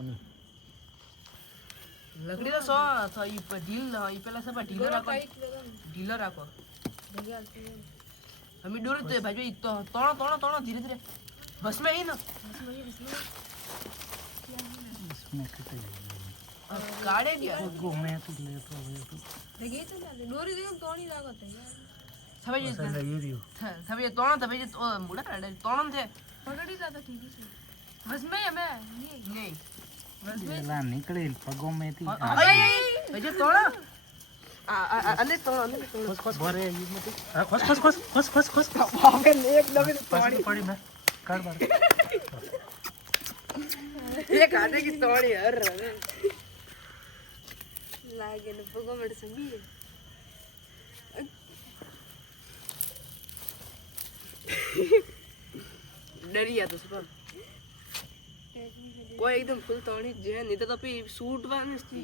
કોની લકડી તો 100 તો ઈ ઢીલ ઈ પેલા સબ ઢીલો રાખો અમે દોરી તો ભાઈ ઈ તો તોણો ધીરે ધીરે બસ में ही ना इसमें कितने गाड़े दिया गो मैं तो ले तो लगे तो डोरी दे तोणी लागत है समझ ऐसा ये दियो समझ तोणो तो भाई मुड़ा काड़े तोणो थे पकड़ी ला तो ठीक है बस में है मैं नहीं ये ला निकले पगो में थी भाई तोणो अले तोणो खस भरे ये मत खस भागे एकदम पड़ी मैं काट बार ये काटे की तोड़ी हर लागे न पगो में संभी डरिया तो सब कोई एकदम फुल तोड़ी जे नहीं तो फिर सूट वाली थी